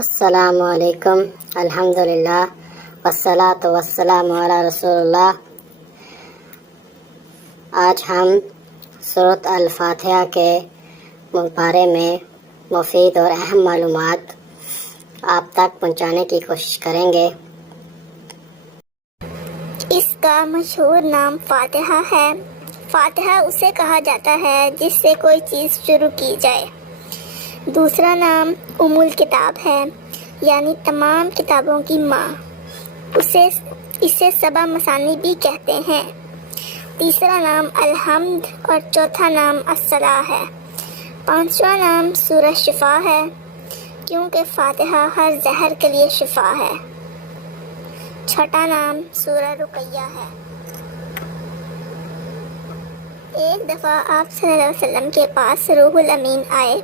السلام علیکم، الحمدللہ والصلاۃ والسلام علی رسول اللہ۔ آج ہم سورۃ الفاتحہ کے بارے میں مفید اور اہم معلومات آپ تک پہنچانے کی کوشش کریں گے۔ اس کا مشہور نام فاتحہ ہے۔ فاتحہ اسے کہا جاتا ہے جس سے کوئی چیز شروع کی جائے۔ دوسرا نام ام الکتاب ہے، یعنی تمام کتابوں کی ماں۔ اسے سبع مثانی بھی کہتے ہیں۔ تیسرا نام الحمد اور چوتھا نام الصلاۃ ہے۔ پانچواں نام سورہ شفا ہے، کیونکہ فاتحہ ہر زہر کے لیے شفا ہے۔ چھٹا نام سورہ رقیہ ہے۔ ایک دفعہ آپ صلی اللہ علیہ وسلم کے پاس روح الامین آئے۔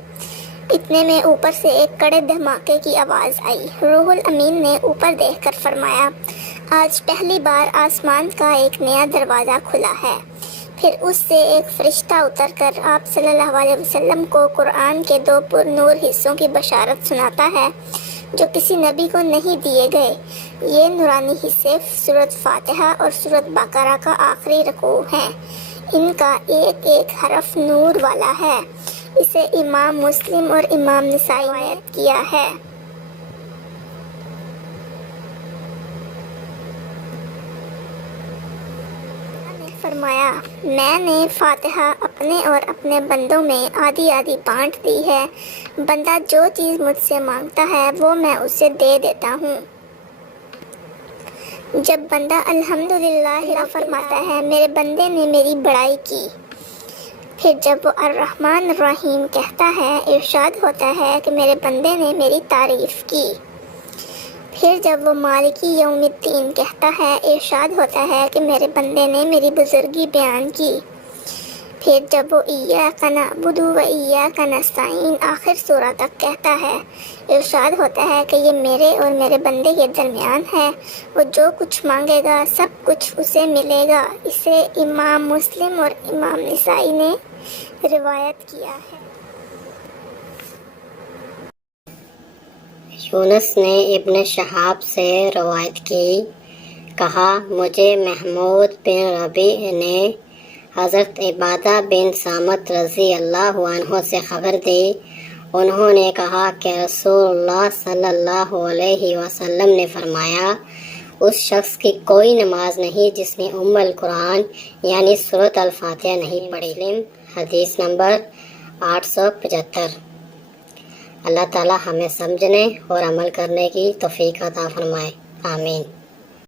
اتنے میں اوپر سے ایک کڑے دھماکے کی آواز آئی۔ روح الامین نے اوپر دیکھ کر فرمایا، آج پہلی بار آسمان کا ایک نیا دروازہ کھلا ہے۔ پھر اس سے ایک فرشتہ اتر کر آپ صلی اللہ علیہ وسلم کو قرآن کے 2 پر نور حصوں کی بشارت سناتا ہے جو کسی نبی کو نہیں دیے گئے۔ یہ نورانی حصے سورۃ فاتحہ اور سورۃ بقرہ کا آخری رکوع ہیں۔ ان کا ایک ایک حرف نور والا ہے۔ اسے امام مسلم اور امام نسائی نے روایت کیا ہے۔ فرمایا، میں نے فاتحہ اپنے اور اپنے بندوں میں آدھی آدھی بانٹ دی ہے۔ بندہ جو چیز مجھ سے مانگتا ہے وہ میں اسے دے دیتا ہوں۔ جب بندہ الحمدللہ فرماتا ہے، میرے بندے نے میری بڑائی کی۔ پھر جب وہ الرحمن الرحیم کہتا ہے، ارشاد ہوتا ہے کہ میرے بندے نے میری تعریف کی۔ پھر جب وہ مالکی یوم الدین کہتا ہے، ارشاد ہوتا ہے کہ میرے بندے نے میری بزرگی بیان کی۔ پھر جب وہ ایاک نعبد و ایاک نستعین آخر سورہ تک کہتا ہے، ارشاد ہوتا ہے کہ یہ میرے اور میرے بندے کے درمیان ہے، وہ جو کچھ مانگے گا سب کچھ اسے ملے گا۔ اسے امام مسلم اور امام نسائی نے روایت کیا ہے۔ یونس نے ابن شہاب سے روایت کی، کہا مجھے محمود بن ربیع نے حضرت عبادہ بن صامت رضی اللہ عنہ سے خبر دی۔ انہوں نے کہا کہ رسول اللہ صلی اللہ علیہ وسلم نے فرمایا، اس شخص کی کوئی نماز نہیں جس نے ام القرآن یعنی سورۃ الفاتحہ نہیں پڑھی۔ حدیث نمبر 875۔ اللہ تعالی ہمیں سمجھنے اور عمل کرنے کی توفیق عطا فرمائے، آمین۔